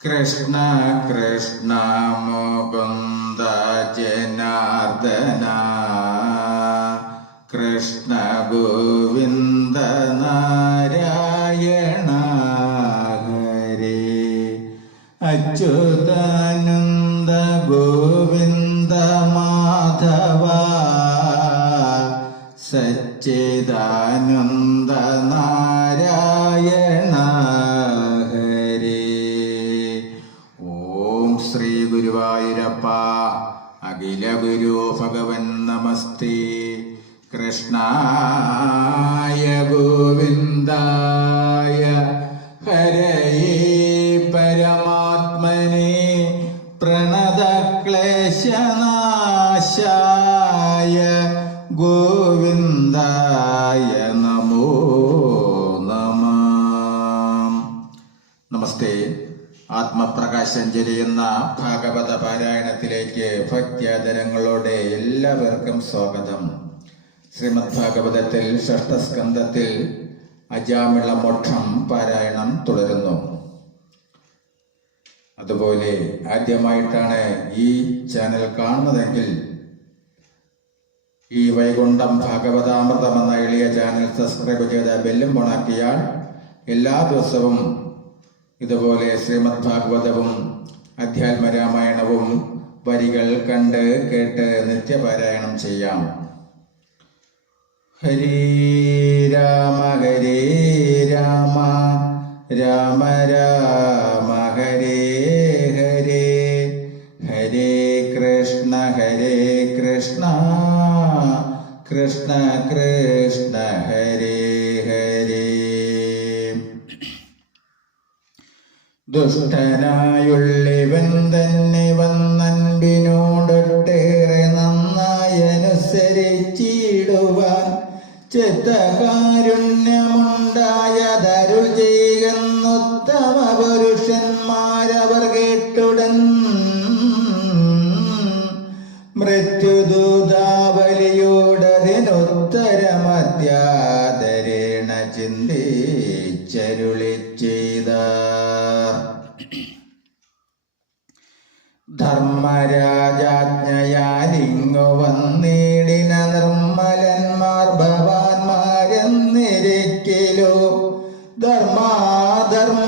കൃഷ്ണ കൃഷ്ണ മുകുന്ദ ജനാർദ്ദന കൃഷ്ണ ഗോവിന്ദ നാരായണ ഹരേ അച്യുതാനന്ദ ഗോവിന്ദ മാധവ സച്ചിദാനന്ദ നാരായണ ഹരേ. ഓം ശ്രീ ഗുരുവായൂരപ്പ. അഖില ഗുരു ഭഗവൻ നമസ്തേ. കൃഷ്ണായ ഗോവിന്ദായ ഹരയേ പരമാത്മനെ പ്രണതക്ലേശനാശായ ഗോവിന്ദായ നമോ നമഃ. നമസ്തേ. ആത്മപ്രകാശഞ്ജലി എന്ന ഭാഗവത പാരായണത്തിലേക്ക് ഭക്ത്യാദരങ്ങളോടെ എല്ലാവർക്കും സ്വാഗതം. ശ്രീമദ് ഭാഗവതത്തിൽ ഷഷ്ഠസ്കന്ധത്തിൽ അജാമിള മോക്ഷം പാരായണം തുടരുന്നു. അതുപോലെ ആദ്യമായിട്ടാണ് ഈ ചാനൽ കാണുന്നതെങ്കിൽ ഈ വൈകുണ്ഠം ഭാഗവതാമൃതം എന്ന എളിയ ചാനൽ സബ്സ്ക്രൈബ് ചെയ്ത് ബെല്ലും ഓണാക്കിയാൽ എല്ലാ ദിവസവും ഇതുപോലെ ശ്രീമദ് ഭാഗവതവും അധ്യാത്മരാമായണവും വരികൾ കണ്ട് കേട്ട് നിത്യപാരായണം ചെയ്യാം. ഹരേ രാമ ഹരേ രാമ രാമ രാമ ഹരേ ഹരേ ഹരേ കൃഷ്ണ കൃഷ്ണ കൃഷ്ണ ഹരേ ഹരേ. ദുഷ്ടനായുള്ളിവൻ തന്നെ വന്നൻപിനോടൊട്ടേറെ നന്നായി അനുസരിച്ചിടുവാൻ ചിത്തകാരുണ്യമുണ്ടായതരുൾ ചെയ്യുന്നുത്തമ പുരുഷന്മാരവർ കേട്ടുടൻ മൃത്യുദൂതാവലിയോടതിനുത്തരമധ്യാദരേണ ചിന്തിച്ചരുളി ചെയ്ത. ധർമ്മരാജാജ്ഞയാലിങ്ങു വന്നിടിന നിർമ്മലന്മാർ ഭവാന്മാരെന്നിരിക്കലോ ധർമാധർമ്മങ്ങളും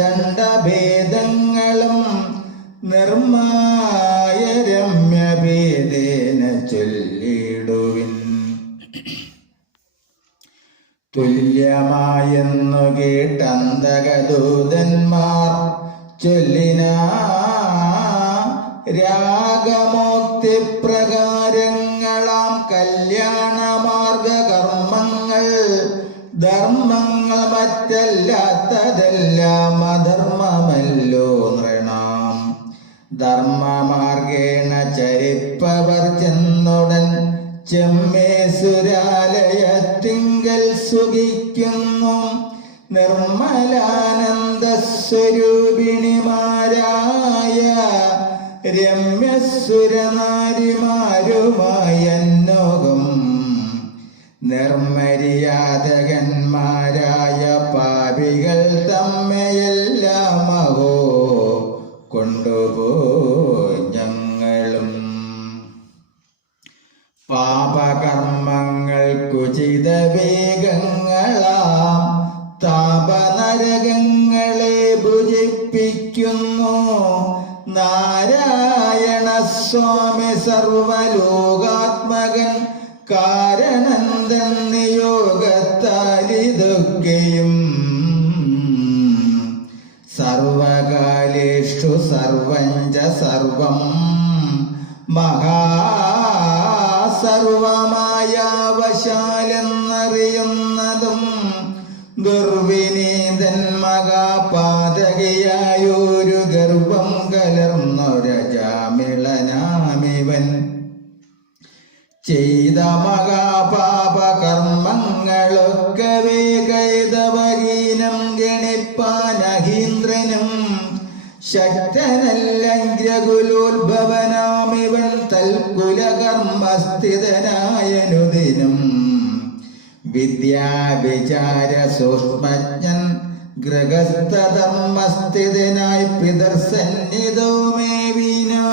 ദണ്ഡഭേദങ്ങളും നിർമായ രമ്യഭേദേന ചൊല്ലിടുവിൻ. തുല്യമായെന്നു കേട്ടന്തകദൂതന്മാർ ചൊല്ലിന രാഗമോക്തി പ്രകാരങ്ങളാം കല്യാണമാർഗ കർമ്മങ്ങൾ ധർമ്മങ്ങൾ മറ്റല്ലാത്തതെല്ലാം അധർമ്മമല്ലോ നൃണാം. ധർമ്മമാർഗേണ ചരിപ്പവർ ചെന്നുടൻ ചെമ്മേ സുരാലയത്തിങ്കൽ സുഖിക്കുന്നു നിർമ്മലാനന്ദ സ്വരൂപിണിമാരായ രമ്യസുരനാരിമാരുമായ അന്നോകം നിർമര്യാദകന്മാരായ പാപികൾ തമ്മെയെല്ലാം അഹോ കൊണ്ടുപോയി ഞങ്ങളും. പാപകർമ്മങ്ങൾക്കുചിത വേഗങ്ങളാം താപനരകങ്ങളെ ഭുജിപ്പിക്കുന്നു നാരായണ സ്വാമി സർവലോകാത്മകൻ കാരണന്തൻ നിയോഗത്താലിതൊക്കെയും സർവകാലേഷു സർവഞ്ച സർവം മഹാസർവമായാവശാലെന്നറിയുന്നതും ദുർവിനീതൻ മഹാപാതകയായൊരു ഗർഭം കലർന്നൊരജാമിളനാമിവൻ ചെയ്ത മഹാപാപകർമ്മങ്ങളൊക്കവേ കൈതവഹീനം ഗണിപ്പാനഹീന്ദ്രനും ശക്തനല്ലഗ്രകുലോത്ഭവനാമിവൻ തൽകുലകർമ്മസ്ഥിതനായനുദിനം വിദ്യാവിചാര സൂക്ഷ്മജ്ഞൻ ഗൃഹസ്ഥധർമ്മസ്ഥിതനായി പിതൃസന്നിധോ മേവിനാ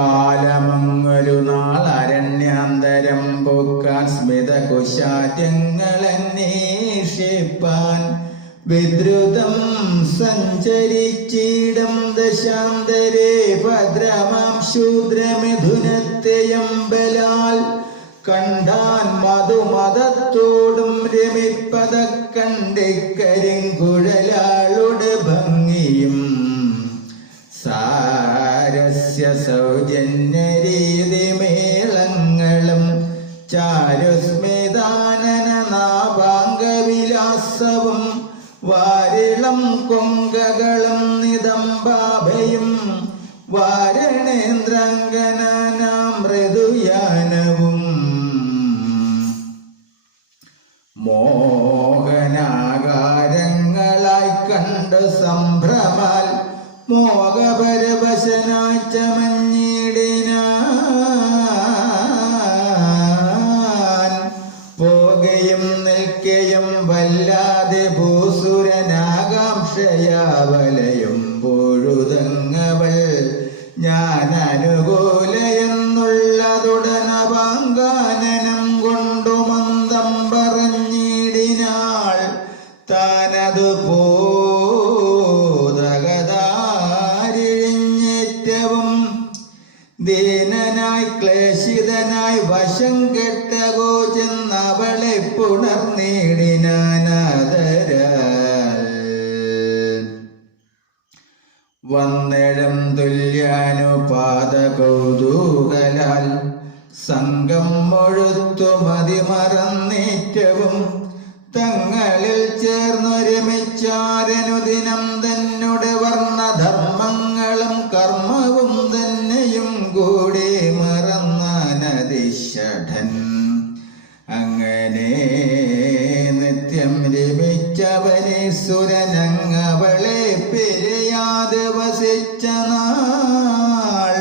അക്കാലമങ്ങൊരു നാൾ അരണ്യാന്തരം പോക്കാൻ സ്മിതകുശാദ്യങ്ങളന്വേഷിപ്പാൻ വിദ്രുതം സഞ്ചരിച്ചിടം ദശാന്തരേ ഭദ്രമാം ശൂദ്രമിഥുനത്തെയമ്പലാൽ കണ്ടാൻ മധുമതത്തോടും രമിപ്പത കണ്ടിക്കരിങ്കുഴലാളുടെ ഭംഗിയും സാരസ്യ സൗജന്യരീതിമേളങ്ങളും ചാരുസ്മിതാനന നാഭാംഗവിലാസവും വാരിളം കൊങ്കകളും നിതംബാഭയും വാരണേന്ദ്രാംഗനാനാം മൃദുയാനവും മോഹനാകാരങ്ങളായി കണ്ടു സംഭ്രമാൽ മോഹപരവശനായി ചമഞ്ഞിടിനാൻ പോകുകയും നിൽക്കുകയും വല്ലാതെ ഭൂസുരനാകാംക്ഷയാവലയും പൊഴുതങ്ങവൾ ഞാൻ അനുകൂലയെന്നുള്ളതുടനപാങ്കാനനം കൊണ്ടു മന്ദം പറഞ്ഞിടിനാൾ താനതു ദീനനായി ക്ലേശിതനായി വശം കെട്ടകോ ചെന്നവളെ പുണർന്നിടിനാനാദരാൽ വന്നിടം തുല്യാനുപാത കൗതൂകലാൽ സംഘം മുഴുത്തു മതിമറന്നേറ്റവും തങ്ങളിൽ ചേർന്നൊരുമിച്ചാരനുദിനം തന്നെ വർണ്ണധർമ്മങ്ങളും കർമ്മവും തന്നെയും കൂടി മറന്നാനതിഷഠൻ അങ്ങനെ നിത്യം രമിച്ചവനീശ്വരനങ്ങവളെ പിരിയാതെ വസിച്ച നാൾ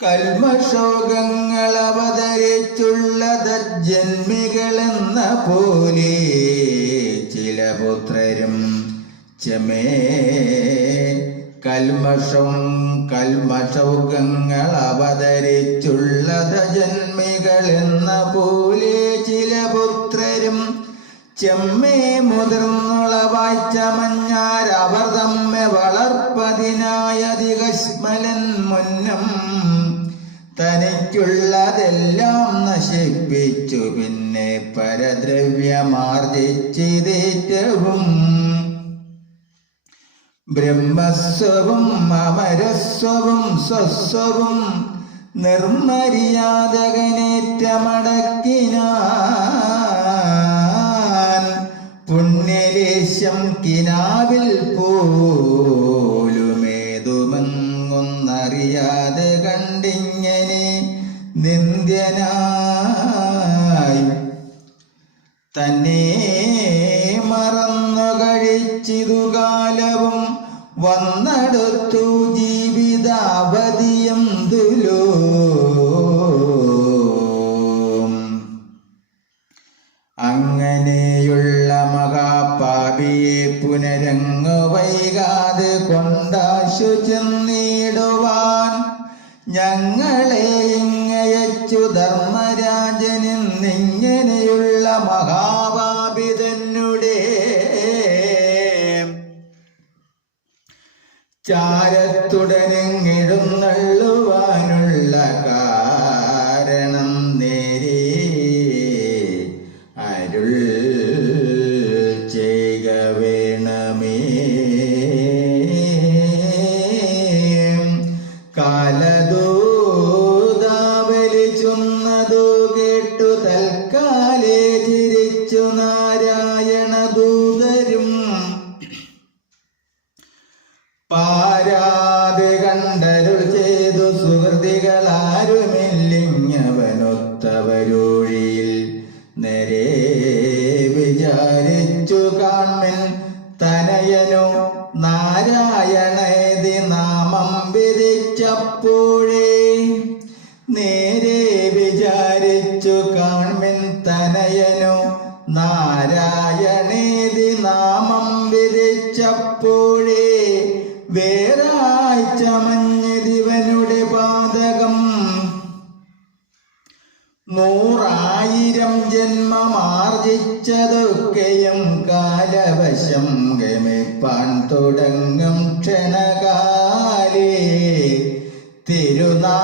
കൽമശോകങ്ങൾ അവതരിച്ചുള്ള ദജ്ജന്മികളെന്ന പോലെ ചില പുത്രരും ചമേ കൽമശൗകങ്ങൾ അവതരിച്ചുള്ള ദജന്മികളെന്ന പോലെ ചില പുത്രരും ചെമ്മേ മുതിർന്നുളവായി ചമഞ്ഞാരവർ തമ്മെ വളർപ്പതിനായധികശ്മലൻ മുന്നം തനിക്കുള്ളതെല്ലാം നശിപ്പിച്ചു പിന്നെ പരദ്രവ്യമാർജിച്ചിതേറ്റവും ബ്രഹ്മസ്വവും അമരസ്വവും സ്വസ്വവും നിർമര്യാദകനേറ്റമടക്കിനാൻ പുണ്യലേശം കിനാവിൽ പോലുമേതുമെങ്ങൊന്നറിയാതെ കണ്ടിങ്ങനെ നിന്ദ്യനായി തന്നെ മറന്നു കഴിച്ചിതു കാലവും വന്നടുത്തു ജീവിതാവധിയും ദുലോ അങ്ങനെയുള്ള മഹാപാപിയെ പുനരങ്ങു വൈകാതെ കൊണ്ടാശു ചെന്നിടുവാൻ ഞങ്ങളെ ഇങ്ങയച്ചു ധർമ്മരാജനിന്നിങ്ങനെയുള്ള മഹാപാപി തന്നെ ചാരത്തുടനെഴുന്നള്ളുവാനുള്ള കാരണം നേരെ അരുൾ ചെയ്യുക വേണമേ. കാലദൂതാവലി ചൊന്നതു കേട്ടു തൽക്കാലേ ചിരിച്ചു നാരായണ ദൂതരും പാരാതെ കണ്ടരുൾ ചെയ്തു സുഹൃതികളാരുമില്ലിങ്ങവനൊത്തവരൂഴിയിൽ നേരെ വിചാരിച്ചു കാൺമിൻ തനയനു നാരായണേതി നാമം വിധിച്ചപ്പോഴേ നേരെ വിചാരിച്ചു കാൺമിൻ തനയനു നാരായണേതി നാമം വിധിച്ചപ്പോഴേ വേറായി ചമഞ്ഞതിവനുടെ പാതകം 100,000 ജന്മമാർജിച്ചതൊക്കെയും കാലവശം ഗമിപ്പാൻ തുടങ്ങും ക്ഷണകാലേ തിരുനാമമൊന്നറിയാതെ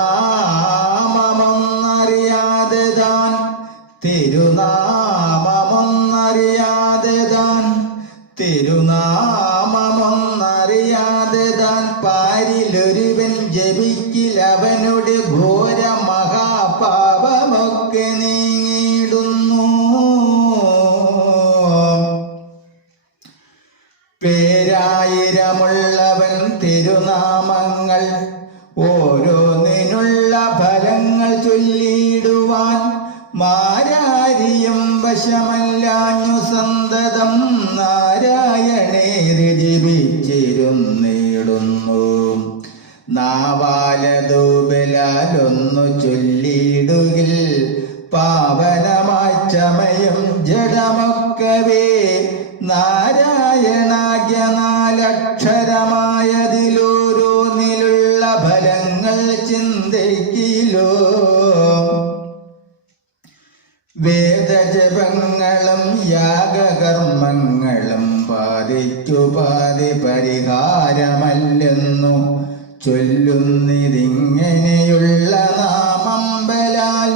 താൻ പാരിലൊരുവൻ ജപിക്കിലവനുടെ ഘോര മഹാപാപമൊക്കെ നീങ്ങിടുന്നു. പേരായിരമുള്ളവൻ തിരുനാമങ്ങൾ ഓരോന്നിനുള്ള ഫലങ്ങൾ ചൊല്ലിടുവാൻ മാരാരിയും വശമല്ലാഞ്ഞു സന്തതം നാരായണേതി ജപിച്ചിരുന്നിടുന്നു. നാവാലതൂബലാലൊന്നു ചൊല്ലിടുകിൽ പാവനമായി ചമയം ജഡമൊക്കവേ നാരായണാഗ്യ 4 അക്ഷരമായതിലോരോന്നിലുള്ള ഫലങ്ങൾ ചിന്തിക്കിലോ. വേദജപങ്ങളും യാഗകർമ്മങ്ങളും പാതിക്കു പാതി പരിഹാരമല്ലെന്നു ചൊല്ലുന്നിതിങ്ങനെയുള്ള നാമമ്പലാൽ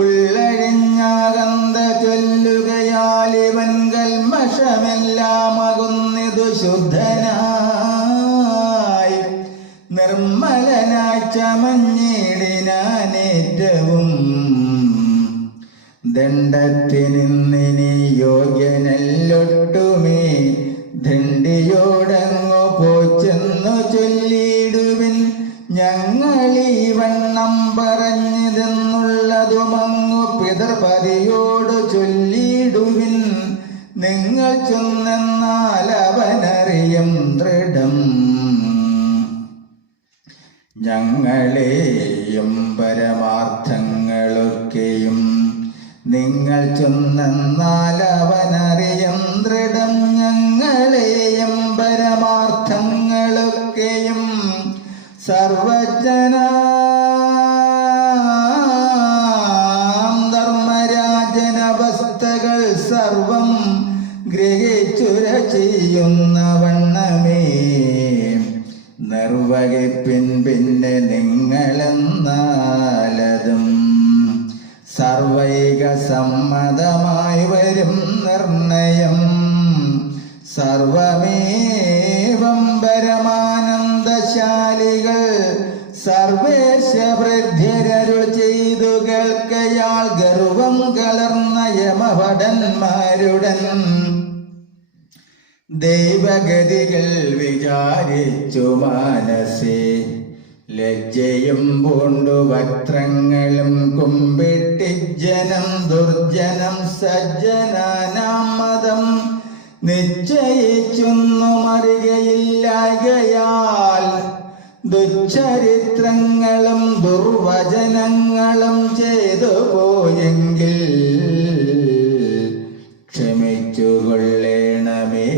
ഉള്ളഴിഞ്ഞാകന്ത ചൊല്ലുകയാൽ ഇവൻ കൽമഷമെല്ലാം അകുന്നിതു ശുദ്ധനായി നിർമ്മലനായി ചമഞ്ഞിടിനാനേറ്റവും ദണ്ഡത്തിനിന്നിനി യോഗ്യനല്ലൊട്ടുമേ ദണ്ഡിയോടങ്ങു പോച്ചെന്നു ചൊല്ലിടുവിൻ. ഞങ്ങളീ വണ്ണം പറഞ്ഞതെന്നുള്ളതുമങ്ങു പിതൃപതിയോട് ചൊല്ലിടുവിൻ. നിങ്ങൾ ചൊന്നെന്നാൽ അവനറിയും ദൃഢം ഞങ്ങളെയും പരമാർത്ഥങ്ങളൊക്കെയും. നിങ്ങൾ ചൊന്നെന്നാൽ അവനറിയും ദൃഢം ഞങ്ങളെയും പരമാർത്ഥങ്ങളൊക്കെയും. സർവജനാം ധർമ്മരാജനവസ്ഥകൾ സർവം ഗ്രഹിച്ചുര ചെയ്യുന്ന വണ്ണമേ നിർവഹിപ്പിൻ. പിന്നെ നിങ്ങളെന്നാലതും സർവൈക സമ്മതമായി വരും നിർണയം. സർവമേവം പരമാനന്ദശാലികൾ സർവേശ വൃദ്ധ്യരരുൾ ചെയ്തു കേൾക്കയാൾ ഗർവം കലർന്ന യമഭടന്മാരുടൻ ദൈവഗതികൾ വിചാരിച്ചു മനസ്സേ ലജ്ജയും പൂണ്ടു വക്ത്രങ്ങളും കുമ്പിട്ടിജ്ജനം ദുർജനം സജ്ജനാനാം മതം നിശ്ചയിച്ചൊന്നു മറികയില്ലായകയാൽ ദുശ്ചരിത്രങ്ങളും ദുർവചനങ്ങളും ചെയ്തു പോയെങ്കിൽ ക്ഷമിച്ചുകൊള്ളേണമേ.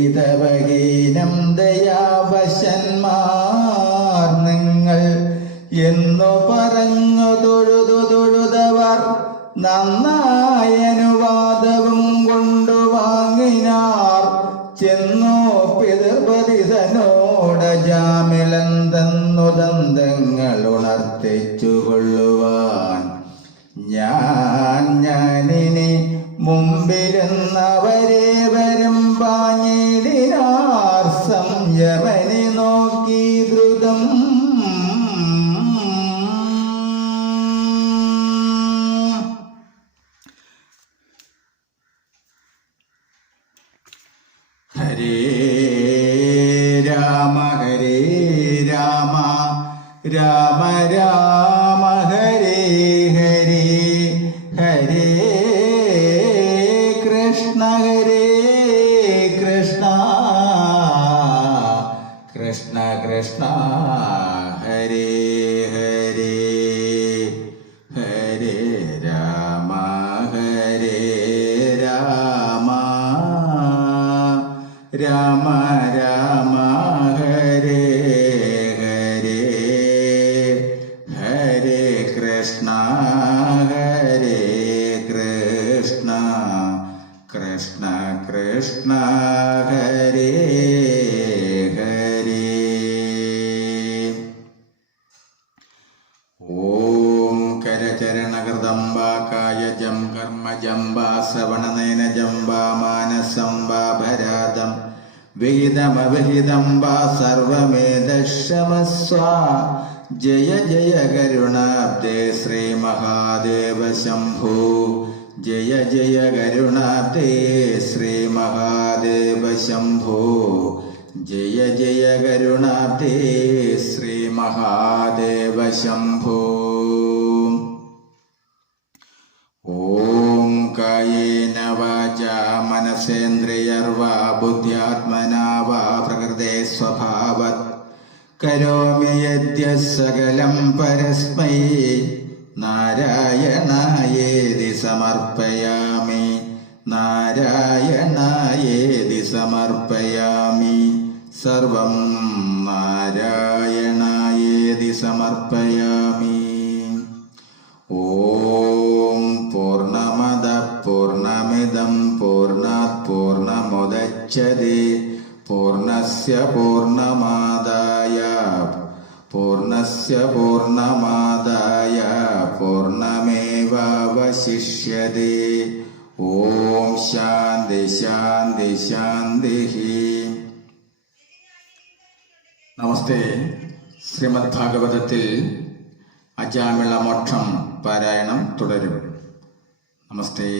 കൈതവഹീനം ദയാവശന്മാർ നിങ്ങൾ എന്നു പറഞ്ഞു തൊഴുതവർ നന്നായ അനുവാദവും കൊണ്ടുവാങ്ങിനാർ. ചെന്നു പിതൃപതിതനോട ജാമിളന്തെന്നു ദന്തങ്ങൾ ഉണർത്തിച്ചു കൊള്ളുവാൻ ഞാനിനി മുമ്പിരുന്നവരെ വരും പാഞ്ഞിടിനാർ സംയമനി നോക്കി ദ്രുതം. ഹരേ രാമ രാമ രാമ ഹരേ രാമ രാമ ഹരേ ഹരേ ഹരേ കൃഷ്ണ ഹരേ കൃഷ്ണ കൃഷ്ണ കൃഷ്ണ ഹരേ ഹരേ. ഓം കരചരണകൃതം വാ കായജം കർമ്മജം വാ ശ്രവണനയനജം വാ മാനസം വാ ഭരാതം വിഹിതമവിഹിതം വാ സർവമേതക്ഷമസ്വ. ജയ ജയ കരുണാബ്ദേ ശ്രീ മഹാദേവ ശംഭോ. ജയ ജയ കരുണാബ്ദേ ശ്രീ മഹാദേവ ശംഭോ. ജയ ജയ കരുണാബ്ദേ ശ്രീ മഹാദേവ ശംഭോ. ഓം കായേന വാചാ മനസേന്ദ്രിയർവാ ബുദ്ധ്യാത്മനാ വാ പ്രകൃതേ സ്വഭാവത് കരോമി യദ്യ സകലം പരസ്മൈ നാരായണായേതി സമർപ്പയാമി. നാരായണായേതി സമർപ്പയാമി. സർവം നാരായണായേതി സമർപ്പയാമി. ഓം പൂർണ്ണമദ പൂർണ്ണമിദം പൂർണ്ണാത് പൂർണ്ണമുദച്യതേ പൂർണ്ണസ്യ പൂർണ്ണമാദായ പൂർണ്ണമാദായ പൂർണ്ണമേവാവശിഷ്യതേ. ഓം ശാന്തി ശാന്തി ശാന്തി. നമസ്തേ. ശ്രീമദ് ഭാഗവതത്തിൽ അജാമിള മോക്ഷം പാരായണം തുടരും. നമസ്തേ.